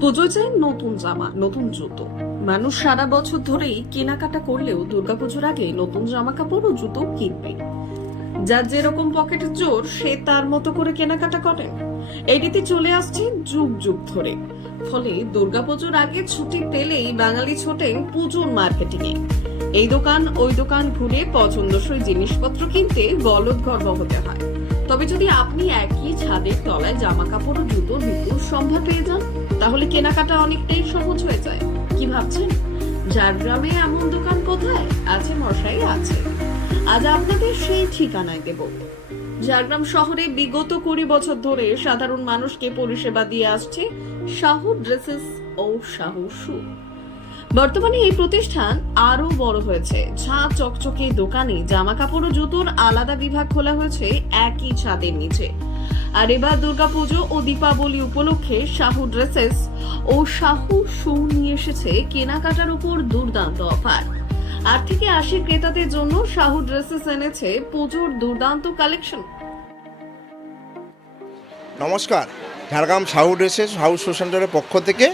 পুজো চাই নতুন জামা, নতুন জুতো। মানুষ সারা বছর ধরেই কেনাকাটা করলেও দুর্গাপুজোর আগে নতুন জামা কাপড় ও জুতো কিনবে। যার যেরকম পকেটের জোর সে তার মতো করে কেনাকাটা করেন। এই রীতি চলে আসছে যুগ যুগ ধরে। ফলে দুর্গাপুজোর আগে ছুটি পেলেই বাঙালি ছোটেন পুজোর মার্কেটিং এ। এই দোকান ওই দোকান ঘুরে পছন্দসই জিনিসপত্র কিনতে গলদঘর্ম হতে হয়। তবে যদি আপনি একই ছাদের তলায় জামা কাপড় ও জুতোর বিপুল সম্ভার পেয়ে যান, তাহলে কেনাকাটা অনেকটাই সহজ হয়ে যায়। কি ভাবছেন? ঝাড়গ্রামে এমন দোকান কোথায় আছে? মশাই আছে। আজ আপনাদের সেই ঠিকানায় দেব। ঝাড়গ্রাম শহরে বিগত 20 বছর ধরে সাধারণ মানুষকে পরিষেবা দিয়ে আসছে শাহু ড্রেসেস ও শাহু শু। বর্তমানে এই প্রতিষ্ঠান আরো বড় হয়েছে। ঝাঁ চকচকে দোকানে জামা কাপড় ও জুতোর আলাদা বিভাগ খোলা হয়েছে একই ছাদের নিচে। আর এবার দুর্গাপুজো ও দীপাবলি উপলক্ষে শাহু ড্রেসেস ও শাহু শু নিয়ে এসেছে কেনাকাটার উপর দুর্দান্ত অফার। 8 থেকে 80 ক্রেতাদের জন্য শাহু ড্রেসেস এনেছে পুজোর দুর্দান্ত কালেকশন। নমস্কার, ঝাড়গ্রাম শাহু ড্রেসেস হাউস সেন্টারের পক্ষ থেকে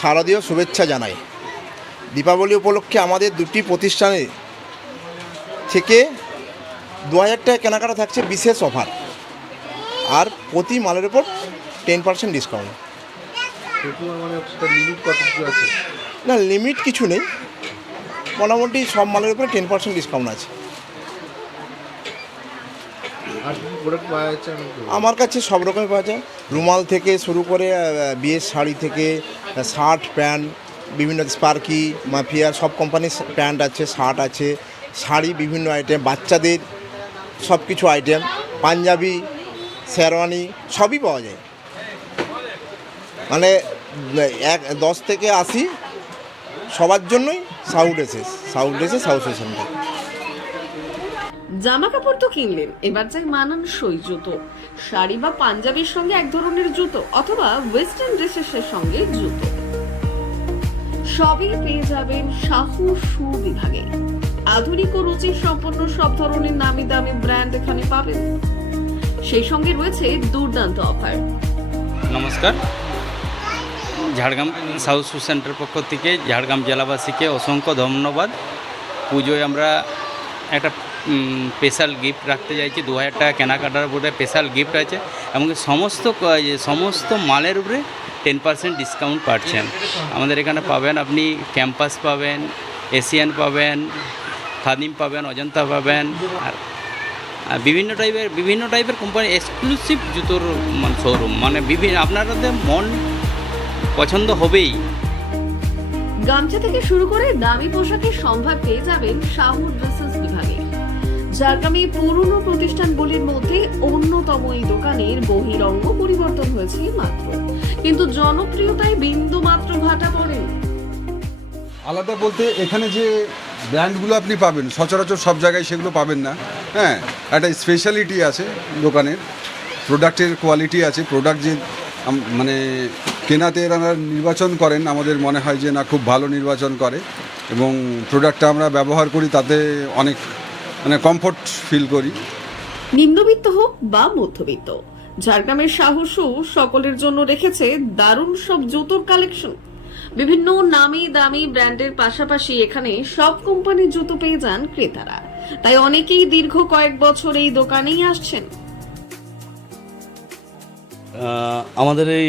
শারদীয় শুভেচ্ছা জানাই। দীপাবলি উপলক্ষে আমাদের দুটি প্রতিষ্ঠানে থেকে 2000 টাকা কেনাকাটা থাকছে বিশেষ অফার, আর প্রতি মালের উপর 10% ডিসকাউন্ট। না, লিমিট কিছু নেই, মোটামুটি সব মালের উপরে 10% ডিসকাউন্ট আছে। আমার কাছে সব রকমই পাওয়া যায়, রুমাল থেকে শুরু করে বিয়ের শাড়ি থেকে শার্ট প্যান্ট, বিভিন্ন স্পার্কি মাফিয়া সব কোম্পানির প্যান্ট আছে, শার্ট আছে, শাড়ি বিভিন্ন আইটেম, বাচ্চাদের সব কিছু আইটেম, পাঞ্জাবি শেরওয়ানি সবই পাওয়া যায়। মানে 10 থেকে 80 সবার জন্যই শাহু ড্রেসেস হাউস সেন্টার। জামা কাপড় তো কিনলেন, এবার চাই মানানসই জুতো। শাড়ি বা পাঞ্জাবির সঙ্গে এক ধরনের জুতো অথবা ওয়েস্টার্ন ড্রেসের সঙ্গে জুতো সবই পেয়ে যাবেন শাহু শু বিভাগে। আধুনিক ও রুচি সম্পন্ন সব ধরনের নামি দামি ব্র্যান্ড এখানে পাবেন। সেই সঙ্গে রয়েছে দুর্দান্ত অফার। নমস্কার, ঝাড়গ্রাম সাউথ শু সেন্টার পক্ষ থেকে ঝাড়গ্রাম জেলাবাসীকে অসংখ্য ধন্যবাদ। পুজোয় আমরা একটা স্পেশাল গিফট রাখতে চাইছি। 2000 টাকা কেনাকাটার উপরে স্পেশাল গিফট আছে, এমনকি সমস্ত মালের উপরে 10% ডিসকাউন্ট পাচ্ছেন। আমাদের এখানে পাবেন, আপনি ক্যাম্পাস পাবেন, এশিয়ান পাবেন, খাদিম পাবেন, অজন্তা পাবেন, আর বিভিন্ন টাইপের কোম্পানি এক্সক্লুসিভ জুতোর শোরুম। মানে আপনাদের মন পছন্দ হবেই। গামছা থেকে শুরু করে দামি পোশাকের সম্ভার পেয়ে যাবেন শাহু ড্রেসেস বিভাগে। ঝাড়গ্রামে পুরনো প্রতিষ্ঠানগুলির মধ্যে অন্যতম এই দোকানের বহিরঙ্গ পরিবর্তন হয়েছে মাত্র, কিন্তু জনপ্রিয়তায় বিন্দু মাত্র ভাটা পড়েনি। আলাদা বলতে এখানে যে ব্র্যান্ডগুলো আপনি পাবেন সচরাচর সব জায়গায় সেগুলো পাবেন না। হ্যাঁ, একটা স্পেশালিটি আছে দোকানের, প্রোডাক্টের কোয়ালিটি আছে। প্রোডাক্ট যে মানে কেনাতে এরা নির্বাচন করেন, আমাদের মনে হয় যে না, খুব ভালো নির্বাচন করে, এবং প্রোডাক্টটা আমরা ব্যবহার করি, তাতে অনেক মানে কমফোর্ট ফিল করি। নিম্নবিত্ত হোক বা মধ্যবিত্ত, ঝাড়গ্রামের শাহু শু সকলের জন্য রেখেছে দারুণ সব জুতোর কালেকশন। বিভিন্ন নামি দামি ব্র্যান্ডের পাশাপাশি এখানে সব কোম্পানির জুতো পেয়ে যান ক্রেতারা। তাই অনেকেই দীর্ঘ কয়েক বছর এই দোকানেই আসছেন। আমাদের এই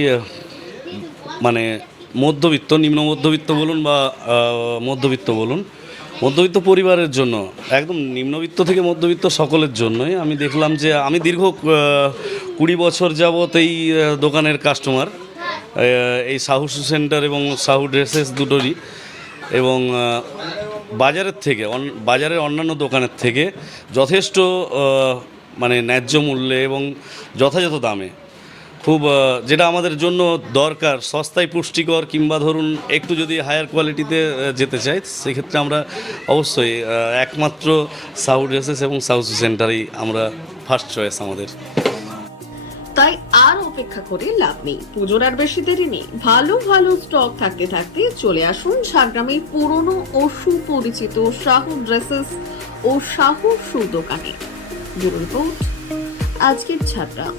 মানে মধ্যবিত্ত, নিম্ন মধ্যবিত্ত বলুন বা মধ্যবিত্ত বলুন, মধ্যবিত্ত পরিবারের জন্য, একদম নিম্নবিত্ত থেকে মধ্যবিত্ত সকলের জন্যই আমি দেখলাম যে আমি দীর্ঘ 20 বছর যাবত এই দোকানের কাস্টমার, এই শাহু শু সেন্টার এবং শাহু ড্রেসেস দুটোরই। এবং বাজারের অন্যান্য দোকানের থেকে যথেষ্ট মানে ন্যায্য মূল্যে এবং যথাযথ দামে, খুব যেটা আমাদের জন্য দরকার, সস্তায় পুষ্টিকর, কিংবা ধরুন একটু যদি হায়ার কোয়ালিটিতে যেতে চাই, সেক্ষেত্রে আমরা অবশ্যই একমাত্র শাহু ড্রেসেস এবং শাহু শু সেন্টারই আমরা ফার্স্ট চয়েস আমাদের। তাই আর অপেক্ষা করে লাভ নেই, পুজোর আর বেশি দেরি নেই। ভালো ভালো স্টক থাকতে থাকতে চলে আসুন ঝাড়গ্রামের পুরনো ও সুপরিচিত শাহু ড্রেসেস ও শাহু শু দোকানে। ব্যুরো রিপোর্ট, আজকের ঝাড়গ্রাম।